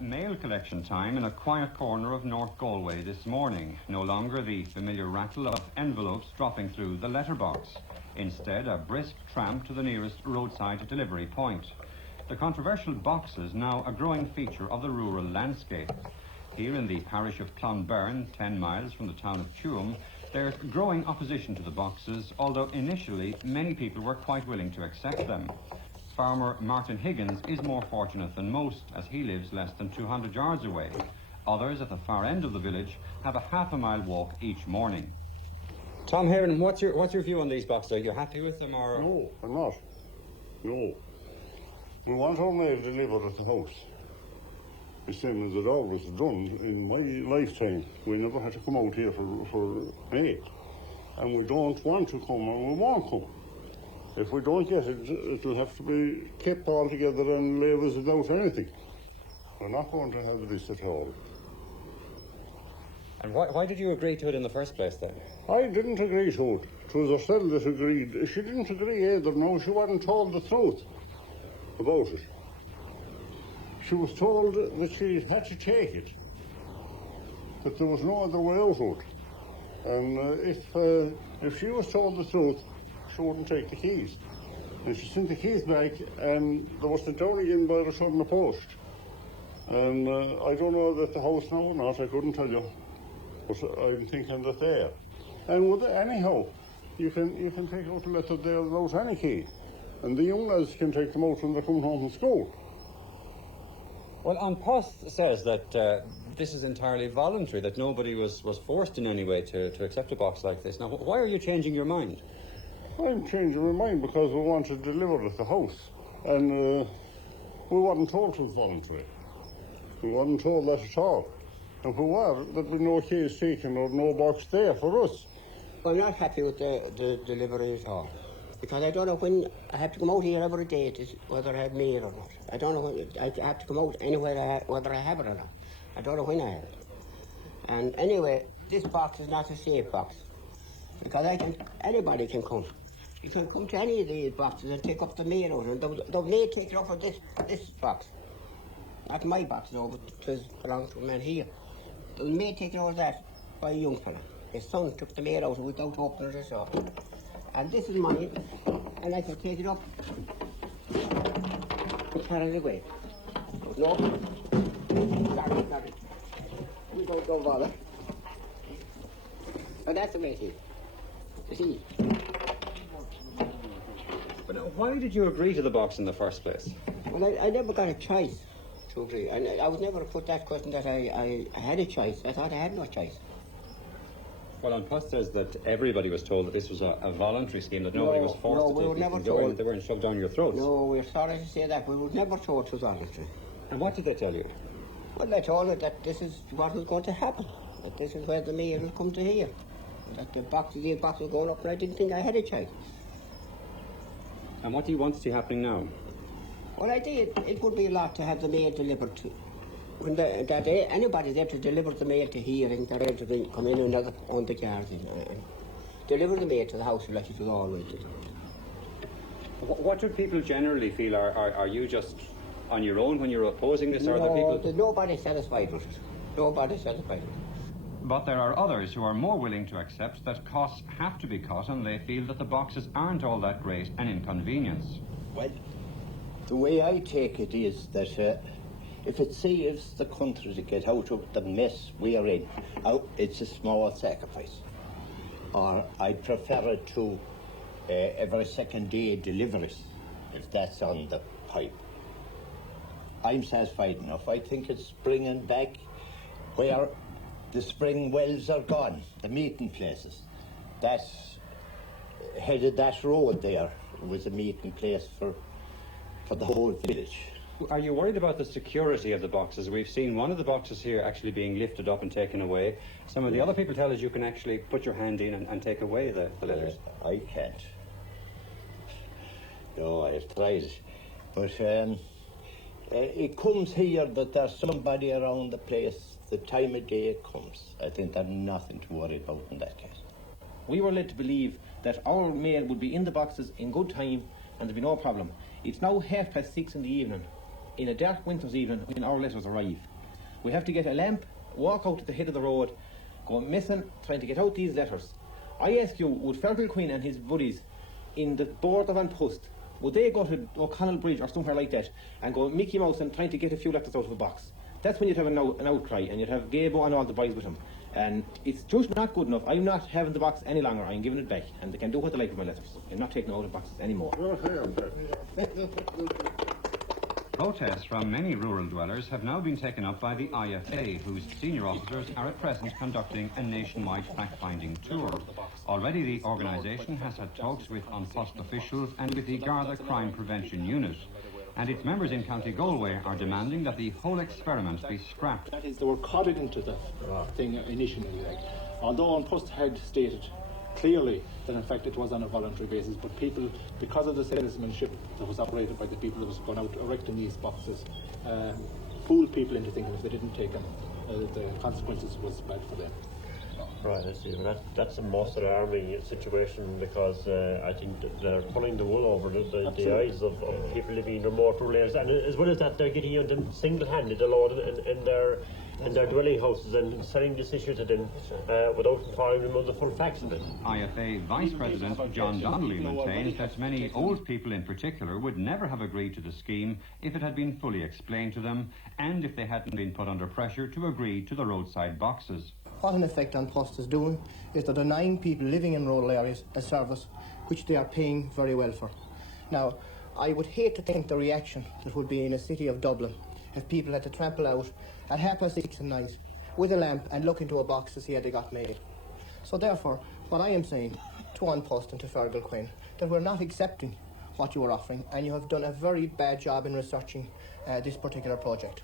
Mail collection time in a quiet corner of North Galway this morning. No longer the familiar rattle of envelopes dropping through the letterbox. Instead, a brisk tramp to the nearest roadside delivery point. The controversial boxes now a growing feature of the rural landscape. Here in the parish of Clonberne, 10 miles from the town of Tuam, there's growing opposition to the boxes, although initially many people were quite willing to accept them. Farmer Martin Higgins is more fortunate than most, as he lives less than 200 yards away. Others at the far end of the village have a half-a-mile walk each morning. Tom Heron, what's your view on these boxes? Are you happy with them, or...? No, I'm not. No. We want our mail delivered at the house. The same as it always done in my lifetime. We never had to come out here for mail. And we don't want to come, and we won't come. If we don't get it, it'll have to be kept all together and leave us without anything. We're not going to have this at all. And why did you agree to it in the first place, then? I didn't agree to it. It was herself that agreed. She didn't agree either. No, she wasn't told the truth about it. She was told that she had to take it, that there was no other way out of it. And if she was told the truth, she wouldn't take the keys. And she sent the keys back, and they were sent down again by return of the post. And I don't know that the house now or not, I couldn't tell you. But I'm thinking that they are. And anyhow, you can take out a letter there without any key. And the young lads can take them out when they're coming home from school. Well, on post says that this is entirely voluntary, that nobody was forced in any way to accept a box like this. Now, why are you changing your mind? I'm changing my mind because we want to deliver it at the house. And we wasn't told it was voluntary. We wasn't told that at all. And if we were, there'd be no keys taken or no box there for us. I'm not happy with the delivery at all. Because I don't know when I have to come out here every day whether I have mail or not. I don't know when I have to come out anywhere whether I have it or not. I don't know when I have it. And anyway, this box is not a safe box. Because anybody can come. You can come to any of these boxes and take up the mail out, and they may take it off of this box. Not my box, no, but it belongs to a man here. They may take it over that by a young fella. His son took the mail out without opening it up. And this is mine, and I can take it up and carry it away. No? Sorry. We don't bother. And that's the way it is. You see? But why did you agree to the box in the first place? Well, I never got a choice to agree. I was never put that question that I had a choice. I thought I had no choice. Well, on post says that everybody was told that this was a voluntary scheme, that nobody was forced to take it. They weren't shoved down your throats. No, we're sorry to say that. We were never told it was voluntary. And what did they tell you? Well, they told us that this is what was going to happen. That this is where the mail will come to here. That the box was going up, and I didn't think I had a choice. And what do you want to see happening now? Well, I did. It would be a lot to have the mail delivered to. When anybody's there to deliver the mail to here, and they're able to come in another 100 yards and deliver the mail to the house like it was always did. What do people generally feel? Are you just on your own when you're opposing this, or are there people? There's nobody satisfied with it. Nobody satisfied with it. But there are others who are more willing to accept that costs have to be cut, and they feel that the boxes aren't all that great an inconvenience. Well, the way I take it is that if it saves the country to get out of the mess we are in, it's a small sacrifice. Or I'd prefer it to every second day deliveries, if that's on the pipe. I'm satisfied enough. I think it's bringing back where the spring wells are gone, the meeting places. That's headed that road there. It was a meeting place for the whole village. Are you worried about the security of the boxes? We've seen one of the boxes here actually being lifted up and taken away. Some of the other people tell us you can actually put your hand in and take away the letters. I can't. No, I've tried it. But it comes here that there's somebody around the place the time of day it comes. I think there's nothing to worry about in that case. We were led to believe that our mail would be in the boxes in good time and there'd be no problem. It's now 6:30 in the evening in a dark winter's evening when our letters arrive. We have to get a lamp, walk out to the head of the road, go missing, trying to get out these letters. I ask you, would Feargal Quinn and his buddies in the board of an post, would they go to O'Connell Bridge or somewhere like that and go Mickey Mouse and trying to get a few letters out of a box? That's when you'd have an outcry, and you'd have Gaybo and all the boys with him. And it's just not good enough. I'm not having the box any longer. I'm giving it back, and they can do what they like with my letters. I'm not taking out the boxes anymore. Protests from many rural dwellers have now been taken up by the IFA, whose senior officers are at present conducting a nationwide fact-finding tour. Already the organisation has had talks with An Post officials and with the Garda Crime Prevention Unit, and its members in County Galway are demanding that the whole experiment be scrapped. That is, they were caught into the thing initially, although An Post had stated clearly that in fact it was on a voluntary basis, but people, because of the salesmanship that was operated by the people that was going out erecting these boxes, fooled people into thinking if they didn't take them, the consequences was bad for them. Right, I see. Well, that's a most alarming situation, because I think that they're pulling the wool over the eyes of people living in remote rural areas, and as well as that, they're getting them single-handed alone in their dwelling houses and selling this issue to them without informing them of the full facts of it. IFA Vice President John Donnelly maintains that many old people in particular would never have agreed to the scheme if it had been fully explained to them and if they hadn't been put under pressure to agree to the roadside boxes. What in effect An Post is doing is they're denying people living in rural areas a service which they are paying very well for. Now, I would hate to think the reaction that would be in a city of Dublin if people had to trample out at 6:30 at night with a lamp and look into a box to see how they got mail. So therefore, what I am saying to An Post and to Feargal Quinn, that we're not accepting what you are offering, and you have done a very bad job in researching this particular project.